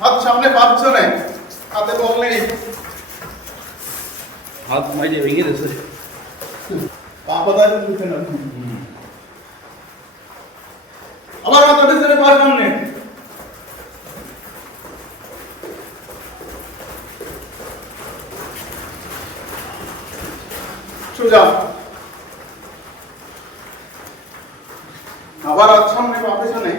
হাত সামনে পা পিছনে, হাতে বল নেই, হাত মাইজে ভেঙে দিয়েছে। পা কোথায় উঠে না। আবার হাত পিছনে পা সামনে। সোজা। আবার হাত সামনে পা পিছনে।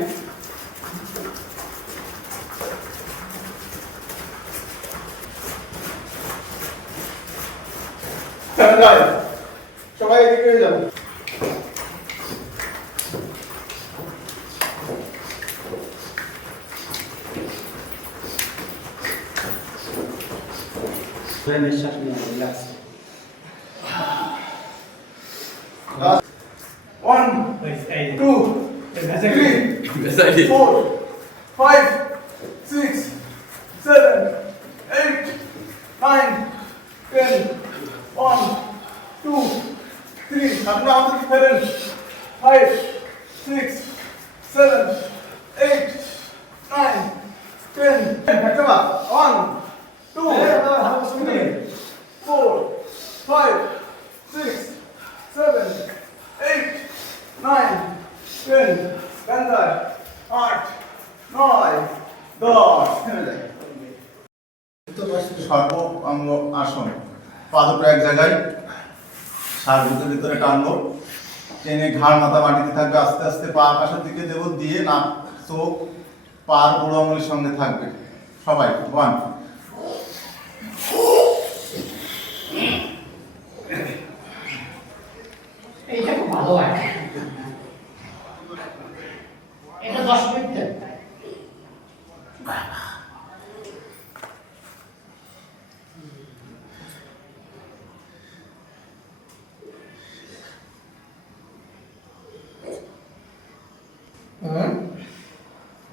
সবাই এদিকে হয়ে যাবে। নিঃশ্বাস নিয়ে রিল্যাক্স। 1 2 3 4 5 6 7 8 9 10 1 2 3 সামনে আমাদের ফেরেন 5 6 7 8 9 10 একটা বার 1 2 3 4 5 6 7 8 9 10 ganzai 8 9 10 থেমে যায়। সর্ব অঙ্গ আসন, পা দুটো এক জায়গায়, শ্বাস ভিতরে টানবো, টেনে ঘাড় মাথা মাটিতে থাকবে, আস্তে আস্তে পা আকাশের দিকে দেবো, দিয়ে নাক চোখ পার বুড়ো আঙুলের সঙ্গে থাকবে। সবাই 1 এইটা খুব ভালো হয়, এটা 10 মিনিট দেন।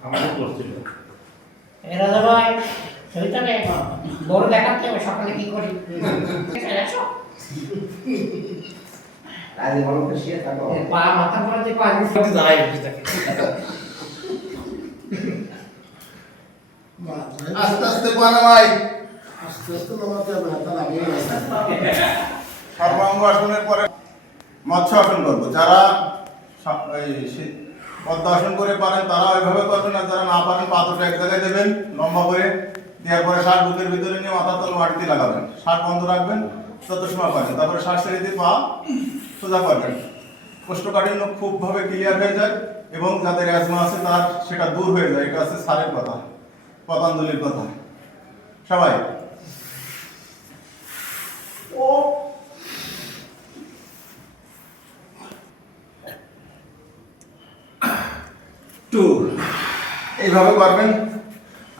আমাদের করছিল এরা তো ভাই শরীরটাকে বড় দেখাচ্ছে হবে সকালে কি করি এসো আরে বলো তো শিয়া থাকো পা মাথা পড়া যে পানি যায় বুঝতে। আস্তে আস্তে পা নামাই। আস্তে আস্তে নামাতে হবে না, তাহলে আমি সর্বাঙ্গ আসনের পরে মৎস্য আসন করবো। যারা পদ্মাসন করে পারেন তারা ওইভাবে করবেন, আর যারা না পারেন পা দুটো এক জায়গায় দেবেন লম্বা করে, দেওয়ার পরে শ্বাস বুকের ভিতরে নিয়ে মাথার তল মাটিতে লাগাবেন, শ্বাস বন্ধ রাখবেন যত সময় পারেন, তারপরে শ্বাস ছেড়ে দিয়ে পা সোজা করবেন। কোষ্ঠকাঠিন্য খুবভাবে ক্লিয়ার হয়ে যায় এবং যাদের অ্যাজমা আছে তার সেটা দূর হয়ে যায়। এটা আছে স্যারের কথা, পতঞ্জলির কথা। সবাই ও 2 এইভাবে করবেন।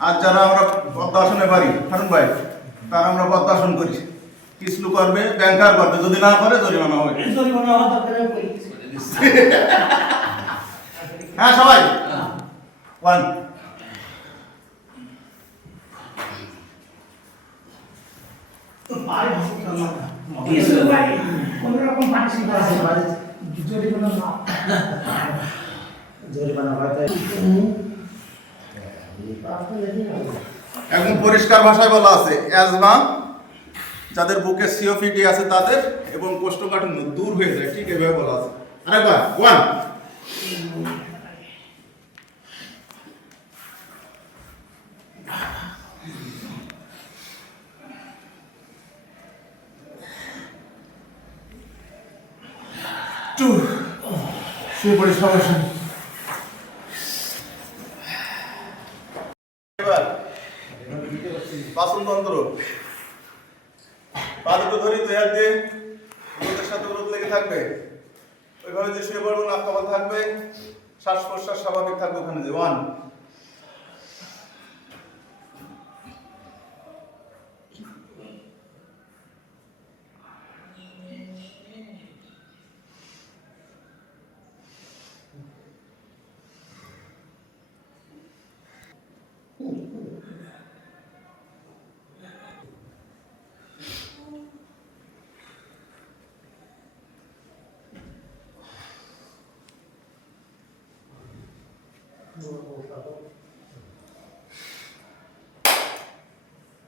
আর যারা আমরা পদ্মাসনে পারি হারুন ভাই, তারা আমরা পদ্মাসন করি। কিসলু করবে, ব্যাংকার করবে, যদি না করে জরিমানা হবে। জরিমানা হওয়ার দরকার নেই। হ্যাঁ সবাই 1 কোনরকম পানিশমেন্ট আছে জরিমানা না জরিমানা হয়তো এখন পরিষ্কার ভাষায় বলা আছে অ্যাজমা যাদের বুকে সিওপিডি আছে তাদের এবং কোষ্ঠকাঠিন্য দূর হয়ে যায়, ঠিক এভাবে বলা আছে। আরেকবার 1 2 শুয়ে পড়ি সমস্যা নেই। এবার বাসনতন্ত্র, পা দুটো ধরি, 2 হাত দিয়ে রোদের সাথে রোদ লেগে থাকবে, ওইভাবে যে শুয়ে পড়বো, নাক কপাল থাকবে, শ্বাস প্রশ্বাস স্বাভাবিক থাকবে। ওখানে যে 1 2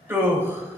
2